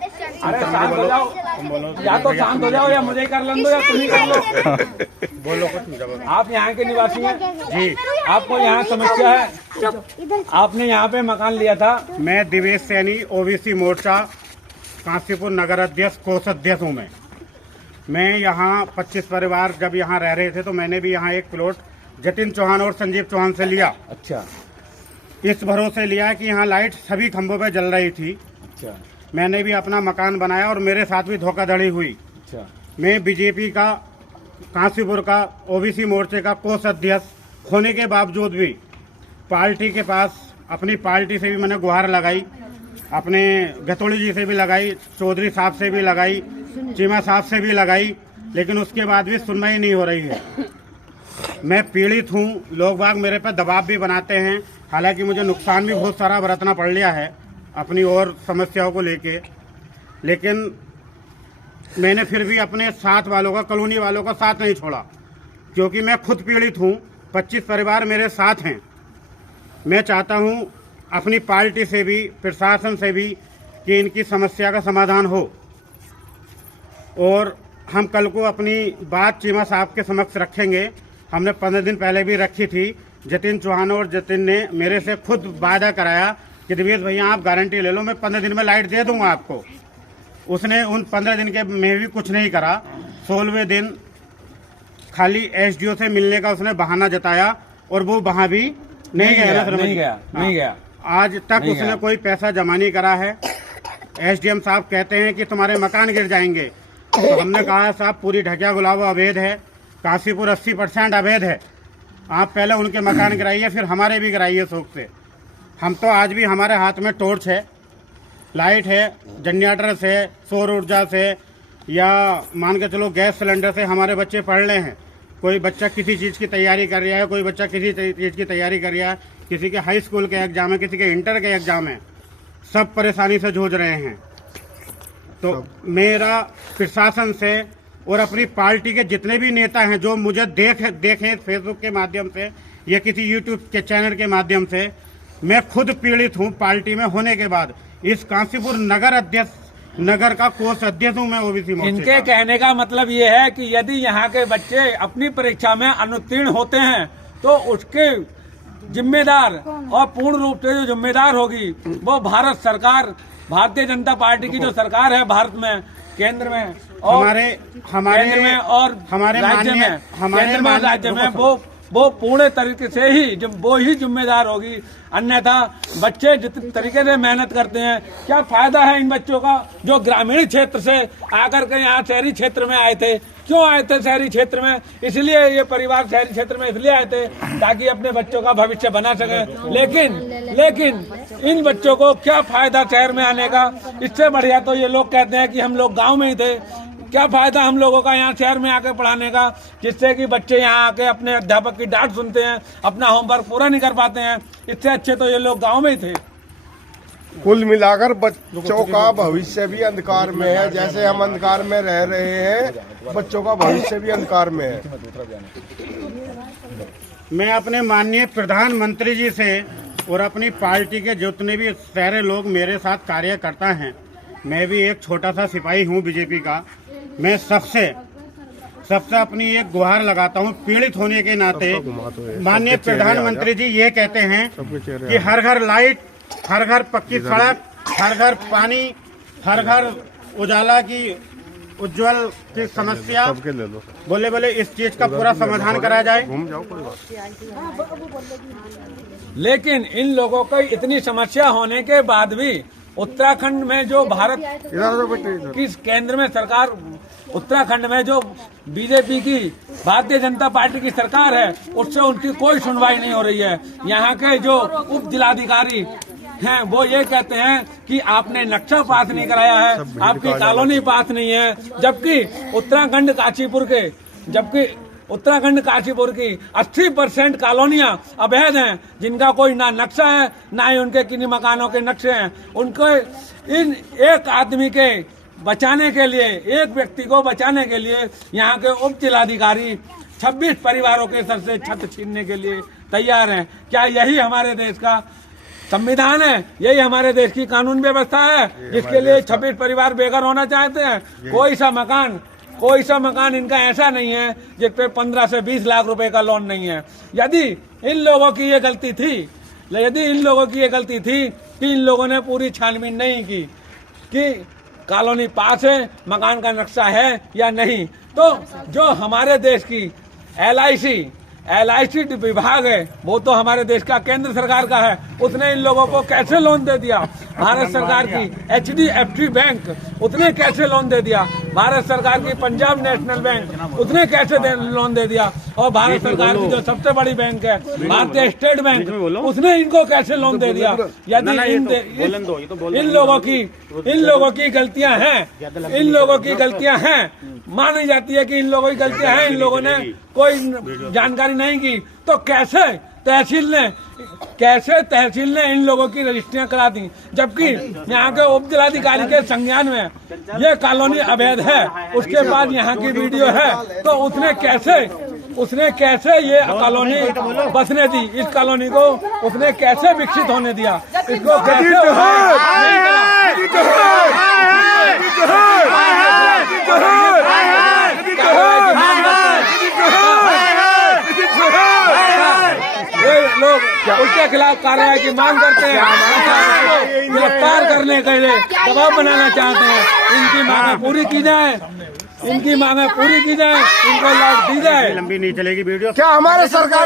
अरे शांत हो जाओ, या तो शांत हो जाओ या मुझे कर लो या तुम ही कर लो। बोलो कुछ। आप यहाँ के निवासी हैं जी, आपको यहाँ समस्या है, आपने यहाँ पे मकान लिया था। मैं दिवेश सैनी ओबीसी मोर्चा काशीपुर नगर अध्यक्ष कोषाध्यक्ष हूँ। मैं यहाँ 25 परिवार जब यहाँ रह रहे थे तो मैंने भी यहाँ एक प्लॉट जतिन चौहान और संजीव चौहान से लिया। अच्छा, इस भरोसे लिया कि यहाँ लाइट सभी खंभों पे जल रही थी। अच्छा, मैंने भी अपना मकान बनाया और मेरे साथ भी धोखाधड़ी हुई। अच्छा, मैं बीजेपी का काशीपुर का ओबीसी मोर्चे का कोषाध्यक्ष होने के बावजूद भी पार्टी के पास अपनी पार्टी से भी मैंने गुहार लगाई, अपने गतौड़ी जी से भी लगाई, चौधरी साहब से भी लगाई, चीमा साहब से भी लगाई, लेकिन उसके बाद भी सुनवाई नहीं हो रही है। मैं पीड़ित हूँ, लोग बाग मेरे पर दबाव भी बनाते हैं, हालांकि मुझे नुकसान भी बहुत सारा बरतना पड़ लिया है अपनी और समस्याओं को लेके, लेकिन मैंने फिर भी अपने साथ वालों का, कॉलोनी वालों का साथ नहीं छोड़ा, क्योंकि मैं खुद पीड़ित हूँ। 25 परिवार मेरे साथ हैं। मैं चाहता हूँ अपनी पार्टी से भी, प्रशासन से भी कि इनकी समस्या का समाधान हो। और हम कल को अपनी बात चीमा साहब के समक्ष रखेंगे। हमने 15 दिन पहले भी रखी थी। जतिन चौहान और जतिन ने मेरे से खुद वादा कराया कि दिवेश भैया आप गारंटी ले लो, मैं 15 दिन में लाइट दे दूंगा आपको। उसने उन 15 दिन के में भी कुछ नहीं करा। 16वें दिन खाली एसडीओ से मिलने का उसने बहाना जताया और वो वहां भी नहीं गया। नहीं गया। आज तक उसने कोई पैसा जमा नहीं करा है। एसडीएम साहब कहते हैं कि तुम्हारे मकान गिर जाएंगे, तो हमने कहा साहब पूरी ढकिया गुलाबो अवैध है, काशीपुर 80% अवैध है। आप पहले उनके मकान गिराइए, फिर हमारे भी गिराइए शौक से। हम तो आज भी हमारे हाथ में टॉर्च है, लाइट है, जनरेटर से, सौर ऊर्जा से, या मान के चलो गैस सिलेंडर से हमारे बच्चे पढ़ रहे हैं। कोई बच्चा किसी चीज़ की तैयारी कर रहा है, कोई बच्चा किसी चीज़ की तैयारी कर रहा है, किसी के हाई स्कूल के एग्जाम है, किसी के इंटर के एग्जाम है। सब परेशानी से जूझ रहे हैं। तो मेरा प्रशासन से और अपनी पार्टी के जितने भी नेता हैं जो मुझे देखें फेसबुक के माध्यम से या किसी यूट्यूब के चैनल के माध्यम से, मैं खुद पीड़ित हूं पार्टी में होने के बाद। इस काशीपुर नगर अध्यक्ष, नगर का कोषाध्यक्ष हूं मैं ओबीसी मोर्चे इनके का। कहने का मतलब ये है कि यदि यहाँ के बच्चे अपनी परीक्षा में अनुत्तीर्ण होते हैं तो उसके जिम्मेदार और पूर्ण रूप से जो जिम्मेदार होगी वो भारत सरकार, भारतीय जनता पार्टी की जो सरकार है भारत में, केंद्र में और हमारे में और हमारे राज्य में, केंद्र में राज्य में वो पूर्ण तरीके से ही वो ही जिम्मेदार होगी। अन्यथा बच्चे जिस तरीके से मेहनत करते हैं, क्या फायदा है इन बच्चों का जो ग्रामीण क्षेत्र से आकर के यहाँ शहरी क्षेत्र में आए थे। क्यों आए थे शहरी क्षेत्र में? इसलिए ये परिवार शहरी क्षेत्र में इसलिए आए थे ताकि अपने बच्चों का भविष्य बना सके। लेकिन इन बच्चों को क्या फायदा शहर में आने का? इससे बढ़िया तो ये लोग कहते हैं कि हम लोग गाँव में ही थे। क्या फायदा हम लोगों का यहाँ शहर में आके पढ़ाने का, जिससे कि बच्चे यहाँ आके अपने अध्यापक की डांट सुनते हैं, अपना होमवर्क पूरा नहीं कर पाते हैं। इससे अच्छे तो ये लोग गांव में ही थे। कुल मिलाकर बच्चों का भविष्य भी अंधकार में है। जैसे हम अंधकार में रह रहे हैं, बच्चों का भविष्य भी अंधकार में है। मैं अपने माननीय प्रधानमंत्री जी से और अपनी पार्टी के जितने भी सारे लोग मेरे साथ कार्यकर्ता हैं, मैं भी एक छोटा सा सिपाही हूं बीजेपी का। मैं सबसे अपनी एक गुहार लगाता हूं पीड़ित होने के नाते। माननीय प्रधानमंत्री जी ये कहते हैं कि हर घर लाइट, हर घर पक्की सड़क, हर घर पानी, हर घर उजाला की उज्जवल की समस्या, बोले इस चीज का पूरा समाधान करा जाए। लेकिन इन लोगों को इतनी समस्या होने के बाद भी उत्तराखंड में जो भारत की केंद्र में सरकार, उत्तराखंड में जो बीजेपी की भारतीय जनता पार्टी की सरकार है, उससे उनकी कोई सुनवाई नहीं हो रही है। यहाँ के जो उप जिलाधिकारी हैं वो ये कहते हैं कि आपने नक्शा पास नहीं कराया है, आपकी कॉलोनी पास नहीं है, जबकि उत्तराखंड काशीपुर की 80% कॉलोनियां अवैध हैं, जिनका कोई ना नक्शा है ना ही उनके किन्हीं मकानों के नक्शे हैं। उनको इन एक आदमी के बचाने के लिए, एक व्यक्ति को बचाने के लिए यहाँ के उप जिलाधिकारी 26 परिवारों के सर से छत छीनने के लिए तैयार हैं। क्या यही हमारे देश का संविधान है, यही हमारे देश की कानून व्यवस्था है, जिसके लिए 26 परिवार बेघर होना चाहते हैं। कोई सा मकान इनका ऐसा नहीं है जिस पे 15 से 20 लाख रुपए का लोन नहीं है। यदि इन लोगों की ये गलती थी कि इन लोगों ने पूरी छानबीन नहीं की कि कॉलोनी पास है, मकान का नक्शा है या नहीं, तो जो हमारे देश की LIC विभाग है, वो तो हमारे देश का केंद्र सरकार का है, उसने इन लोगों को कैसे लोन दे दिया? भारत सरकार की HDFC बैंक, उसने कैसे लोन दे दिया? भारत सरकार की पंजाब नेशनल बैंक, उसने कैसे लोन दे दिया? और भारत सरकार की जो सबसे बड़ी बैंक है भारतीय स्टेट बैंक, उसने इनको कैसे लोन दे दिया? यदि इन लोगों की गलतियां हैं, मानी जाती है कि इन लोगों की गलतियां हैं, इन लोगों ने कोई जानकारी नहीं की, तो कैसे तहसील ने इन लोगों की रजिस्ट्रियां करा दी, जबकि यहाँ के उप जिलाधिकारी के संज्ञान में ये कॉलोनी अवैध है। उसके बाद यहाँ की वीडियो है, तो उसने कैसे ये कॉलोनी बसने दी? इस कॉलोनी को उसने कैसे विकसित होने दिया? इसको कैसे लोग उसके खिलाफ कार्रवाई की मांग करते हैं, गिरफ्तार करने के लिए दबाव बनाना चाहते हैं। इनकी मांगें पूरी की जाए, इनको लौट दी जाए। लंबी नहीं चलेगी वीडियो। क्या हमारे सरकार